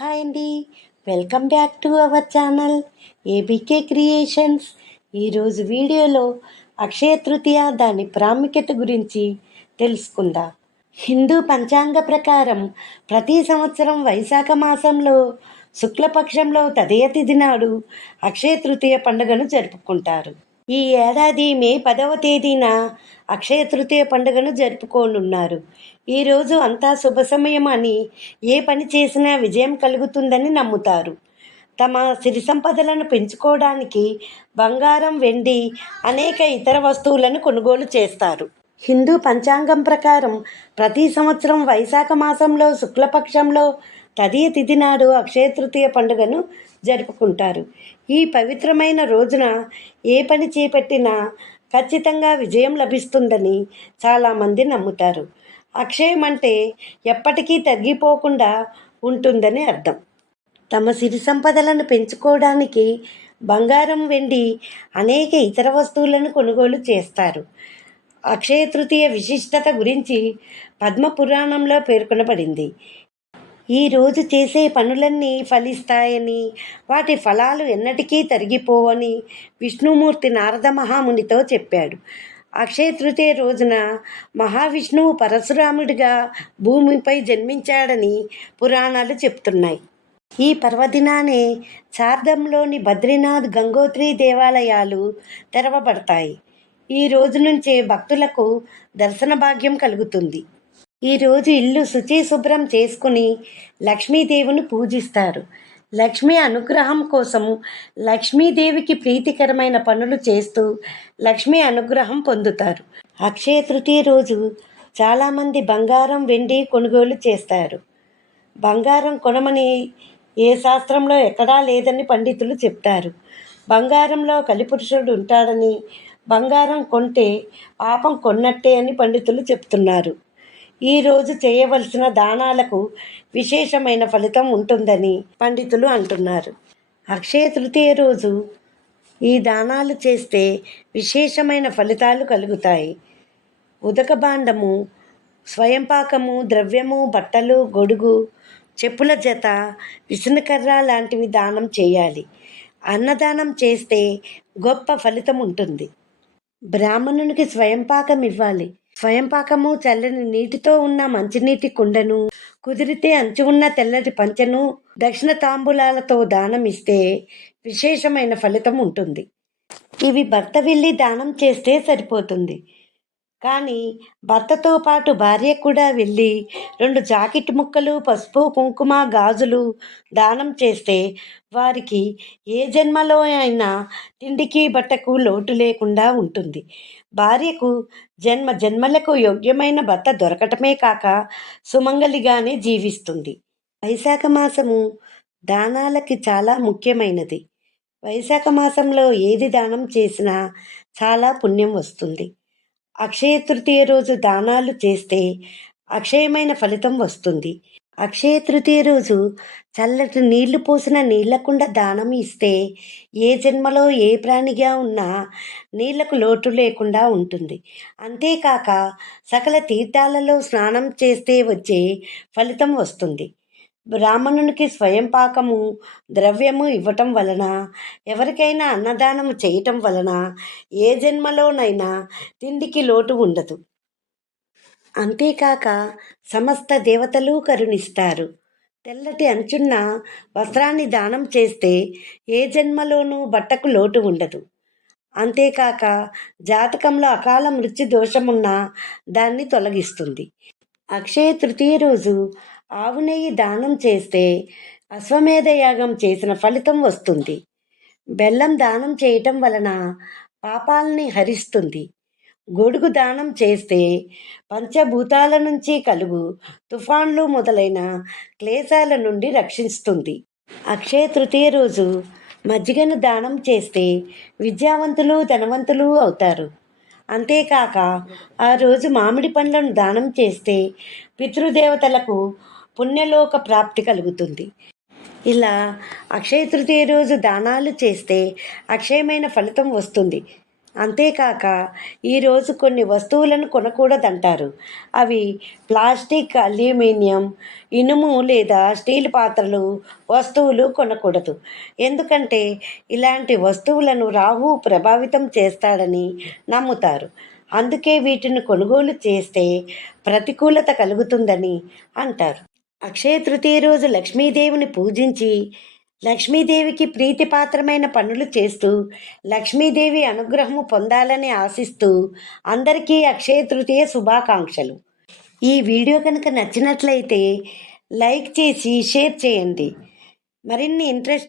Hi అండి, welcome back to our channel ABK creations. ఈరోజు వీడియోలో అక్షయ తృతీయ దాని ప్రాముఖ్యత గురించి తెలుసుకుందాం. హిందూ పంచాంగ ప్రకారం ప్రతి సంవత్సరం వైశాఖ మాసంలో శుక్లపక్షంలో తదియ తిథి నాడు అక్షయ తృతీయ పండుగను జరుపుకుంటారు. ఈ ఏడాది మే 10వ తేదీన అక్షయ తృతీయ పండుగను జరుపుకోనున్నారు. ఈరోజు అంతా శుభ సమయం అని, ఏ పని చేసినా విజయం కలుగుతుందని నమ్ముతారు. తమ సిరి సంపదలను పెంచుకోవడానికి బంగారం, వెండి, అనేక ఇతర వస్తువులను కొనుగోలు చేస్తారు. హిందూ పంచాంగం ప్రకారం ప్రతి సంవత్సరం వైశాఖ మాసంలో శుక్లపక్షంలో తదియ తిథి నాడు అక్షయ తృతీయ పండుగను జరుపుకుంటారు. ఈ పవిత్రమైన రోజున ఏ పని చేపట్టినా ఖచ్చితంగా విజయం లభిస్తుందని చాలామంది నమ్ముతారు. అక్షయం అంటే ఎప్పటికీ తగ్గిపోకుండా ఉంటుందని అర్థం. తమ సిరి సంపదలను పెంచుకోవడానికి బంగారం, వెండి, అనేక ఇతర వస్తువులను కొనుగోలు చేస్తారు. అక్షయ తృతీయ విశిష్టత గురించి పద్మపురాణంలో పేర్కొనబడింది. ఈరోజు చేసే పనులన్నీ ఫలిస్తాయని, వాటి ఫలాలు ఎన్నటికీ తరిగిపోవని విష్ణుమూర్తి నారద మహామునితో చెప్పాడు. అక్షయ తృతీయ రోజున మహావిష్ణువు పరశురాముడిగా భూమిపై జన్మించాడని పురాణాలు చెప్తున్నాయి. ఈ పర్వదినానే చార్ధంలోని బద్రీనాథ్, గంగోత్రి దేవాలయాలు తెరవబడతాయి. ఈ రోజు నుంచే భక్తులకు దర్శన భాగ్యం కలుగుతుంది. ఈరోజు ఇల్లు శుచి శుభ్రం చేసుకుని లక్ష్మీదేవిని పూజిస్తారు. లక్ష్మీ అనుగ్రహం కోసం లక్ష్మీదేవికి ప్రీతికరమైన పనులు చేస్తూ లక్ష్మీ అనుగ్రహం పొందుతారు. అక్షయ తృతీయ రోజు చాలామంది బంగారం, వెండి కొనుగోలు చేస్తారు. బంగారం కొనమని ఏ శాస్త్రంలో ఎక్కడా లేదని పండితులు చెప్తారు. బంగారంలో కలిపురుషుడు ఉంటాడని, బంగారం కొంటే పాపం కొన్నట్టే అని పండితులు చెప్తున్నారు. ఈరోజు చేయవలసిన దానాలకు విశేషమైన ఫలితం ఉంటుందని పండితులు అంటున్నారు. అక్షయ తృతీయ రోజు ఈ దానాలు చేస్తే విశేషమైన ఫలితాలు కలుగుతాయి. ఉదక భాండము, స్వయంపాకము, ద్రవ్యము, బట్టలు, గొడుగు, చెప్పుల జత, విసనకర్ర లాంటివి దానం చేయాలి. అన్నదానం చేస్తే గొప్ప ఫలితం ఉంటుంది. బ్రాహ్మణునికి స్వయంపాకం ఇవ్వాలి. స్వయంపాకము చల్లని నీటితో ఉన్న మంచినీటి కుండను, కుదిరితే అంచు ఉన్న తెల్లటి పంచెను దక్షిణ తాంబూలాలతో దానం ఇస్తే విశేషమైన ఫలితం ఉంటుంది. ఇవి భర్త వెళ్ళి దానం చేస్తే సరిపోతుంది. కానీ భర్తతో పాటు భార్య కూడా వెళ్ళి 2 జాకెట్ ముక్కలు, పసుపు, కుంకుమ, గాజులు దానం చేస్తే వారికి ఏ జన్మలో అయినా తిండికి, బట్టకు లోటు లేకుండా ఉంటుంది. భార్యకు జన్మ జన్మలకు యోగ్యమైన భర్త దొరకటమే కాక సుమంగలిగానే జీవిస్తుంది. వైశాఖ మాసము దానాలకి చాలా ముఖ్యమైనది. వైశాఖ మాసంలో ఏది దానం చేసినా చాలా పుణ్యం వస్తుంది. అక్షయ తృతీయ రోజు దానాలు చేస్తే అక్షయమైన ఫలితం వస్తుంది. అక్షయ తృతీయ రోజు చల్లటి నీళ్లు పోసిన నీళ్లకుండ దానం ఇస్తే ఏ జన్మలో ఏ ప్రాణిగా ఉన్నా నీళ్లకు లోటు లేకుండా ఉంటుంది. అంతేకాక సకల తీర్థాలలో స్నానం చేస్తే వచ్చే ఫలితం వస్తుంది. బ్రాహ్మణునికి స్వయంపాకము, ద్రవ్యము ఇవ్వటం వలన, ఎవరికైనా అన్నదానము చేయటం వలన ఏ జన్మలోనైనా తిండికి లోటు ఉండదు. అంతేకాక సమస్త దేవతలు కరుణిస్తారు. తెల్లటి అంచున్న వస్త్రాన్ని దానం చేస్తే ఏ జన్మలోనూ బట్టకు లోటు ఉండదు. అంతేకాక జాతకంలో అకాల మృత్యు దోషమున్నా దాన్ని తొలగిస్తుంది. అక్షయ తృతీయ రోజు ఆవు నెయ్యి దానం చేస్తే అశ్వమేధ యాగం చేసిన ఫలితం వస్తుంది. బెల్లం దానం చేయటం వలన పాపాలని హరిస్తుంది. గొడుగు దానం చేస్తే పంచభూతాల నుంచి కలుగు తుఫాన్లు మొదలైన క్లేశాల నుండి రక్షిస్తుంది. అక్షయ తృతీయ రోజు మజ్జిగను దానం చేస్తే విద్యావంతులు, ధనవంతులు అవుతారు. అంతేకాక ఆ రోజు మామిడి పండ్లను దానం చేస్తే పితృదేవతలకు పుణ్యలోక ప్రాప్తి కలుగుతుంది. ఇలా అక్షయ తృతీయ రోజు దానాలు చేస్తే అక్షయమైన ఫలితం వస్తుంది. అంతేకాక ఈరోజు కొన్ని వస్తువులను కొనకూడదంటారు. అవి ప్లాస్టిక్, అల్యూమినియం, ఇనుము లేదా స్టీల్ పాత్రలు, వస్తువులు కొనకూడదు. ఎందుకంటే ఇలాంటి వస్తువులను రాహువు ప్రభావితం చేస్తాడని నమ్ముతారు. అందుకే వీటిని కొనుగోలు చేస్తే ప్రతికూలత కలుగుతుందని అంటారు. అక్షయ తృతీయ రోజు లక్ష్మీదేవిని పూజించి లక్ష్మీదేవికి ప్రీతిపాత్రమైన పనులు చేస్తూ లక్ష్మీదేవి అనుగ్రహము పొందాలని ఆశిస్తూ అందరికీ అక్షయ తృతీయ శుభాకాంక్షలు. ఈ వీడియో కనుక నచ్చినట్లయితే లైక్ చేసి షేర్ చేయండి. మరిన్ని